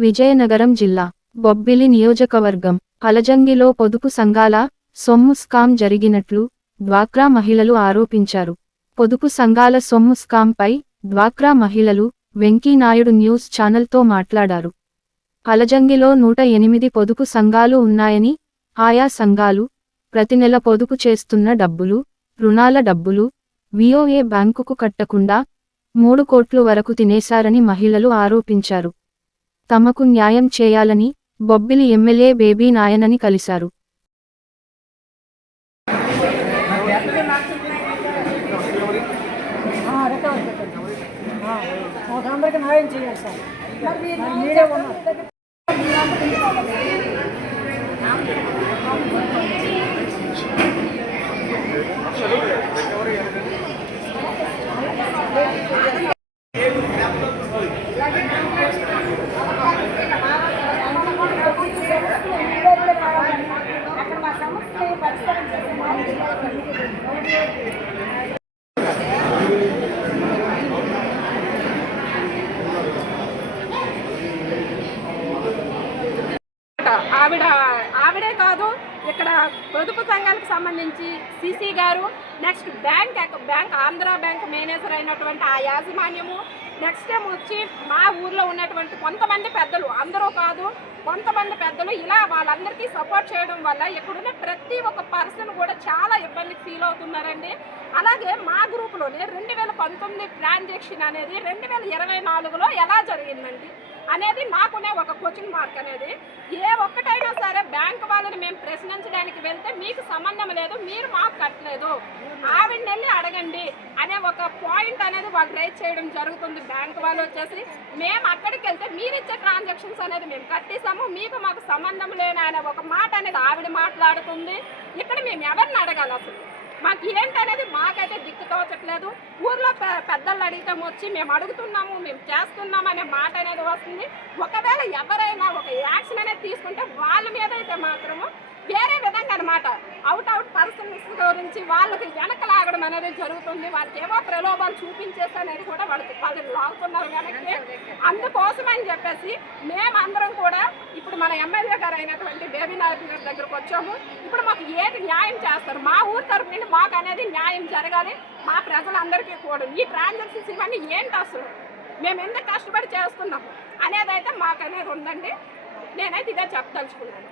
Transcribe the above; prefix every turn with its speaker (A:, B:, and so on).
A: విజయనగరం జిల్లా బొబ్బిలి నియోజకవర్గం అలజంగిలో పొదుపు సంఘాల సొమ్ము స్కామ్ జరిగినట్లు డ్వాక్రా మహిళలు ఆరోపించారు. పొదుపు సంఘాల సొమ్ము స్కామ్పై డ్వాక్రా మహిళలు వెంకీనాయుడు న్యూస్ ఛానల్తో మాట్లాడారు. అలజంగిలో నూట ఎనిమిది పొదుపు సంఘాలు ఉన్నాయని ఆయా సంఘాలు ప్రతి నెల పొదుపు చేస్తున్న డబ్బులు రుణాల డబ్బులు విఓఏ బ్యాంకుకు కట్టకుండా మూడు కోట్లు వరకు తినేశారని మహిళలు ఆరోపించారు. తమకు న్యాయం చేయాలని బొబ్బిలి ఎమ్మెల్యే బేబీ నాయనని కలిశారు.
B: న్యాయం చేయాలి సార్
C: ఆవిడ ఆవిడే కాదు ఇక్కడ పొదుపు సంఘానికి సంబంధించి సిసి గారు next bank bank Andhra bank manager అయినటువంటి ఆ యాజమాన్యము నెక్స్ట్ టైం వచ్చి మా ఊర్లో ఉన్నటువంటి కొంతమంది పెద్దలు అందరూ కాదు కొంతమంది పెద్దలు ఇలా వాళ్ళందరికీ సపోర్ట్ చేయడం వల్ల ఇక్కడున్న ప్రతి ఒక్క పర్సన్ కూడా చాలా ఇబ్బందికి ఫీల్ అవుతున్నారండి. అలాగే మా గ్రూప్లోనే రెండు వేల పంతొమ్మిది ట్రాన్సాక్షన్ అనేది రెండు వేల ఇరవై నాలుగులో ఎలా జరిగిందండి? అనేది నాకునే ఒక క్వశ్చన్ మార్క్ అనేది. ఏ ఒక్కటైనా సరే బ్యాంక్ వాళ్ళని మేము ప్రశ్నించడానికి వెళ్తే మీకు సంబంధం లేదు మీరు మాకు కట్టలేదు. ఆవిడని వెళ్ళి అడగండి అనే ఒక పాయింట్ అనేది వాళ్ళు రైజ్ చేయడం జరుగుతుంది. బ్యాంక్ వాళ్ళు వచ్చేసి మేము అక్కడికి వెళ్తే మీరు ఇచ్చే ట్రాన్సాక్షన్స్ అనేది మేము కట్టేసాము మీకు మాకు సంబంధం లేని అనే ఒక మాట అనేది ఆవిడ మాట్లాడుతుంది. ఇక్కడ మేము ఎవరిని అడగాలి అసలు? మాకు ఏంటనేది మాకైతే దిక్కు తోచట్లేదు ఊర్లో పెద్దలు అడిగితే వచ్చి మేము అడుగుతున్నాము మేము చేస్తున్నాం అనే మాట అనేది వస్తుంది. ఒకవేళ ఎవరైనా ఒక యాక్షన్ అనేది తీసుకుంటే వాళ్ళ మీద అయితే మాత్రము వేరే విధంగా అనమాట అవుట్ అవుట్ పర్సన్స్ గురించి వాళ్ళకి వెనక లాగడం అనేది జరుగుతుంది. వాళ్ళకి ఏవో ప్రలోభాలు చూపించేసి అనేది కూడా వాళ్ళకి వాళ్ళు లాగుతున్నారు వెనక్కి అందుకోసమని చెప్పేసి మేమందరం కూడా ఇప్పుడు మన ఎమ్మెల్యే గారు అయినటువంటి బేబీ నాయక్ గారి దగ్గరకు వచ్చాము. ఇప్పుడు మాకు ఏది న్యాయం చేస్తారు? మా ఊరు తరపు నుండి మాకు అనేది న్యాయం జరగాలి. మా ప్రజలందరికీ కూడా. ఈ ట్రాన్సాక్షన్స్ ఇవన్నీ ఏంటి అసలు? మేము ఎంత కష్టపడి చేస్తున్నాము? అనేది అయితే మాకు అనేది ఉందండి. నేనైతే ఇదే చెప్పదలుచుకున్నాను.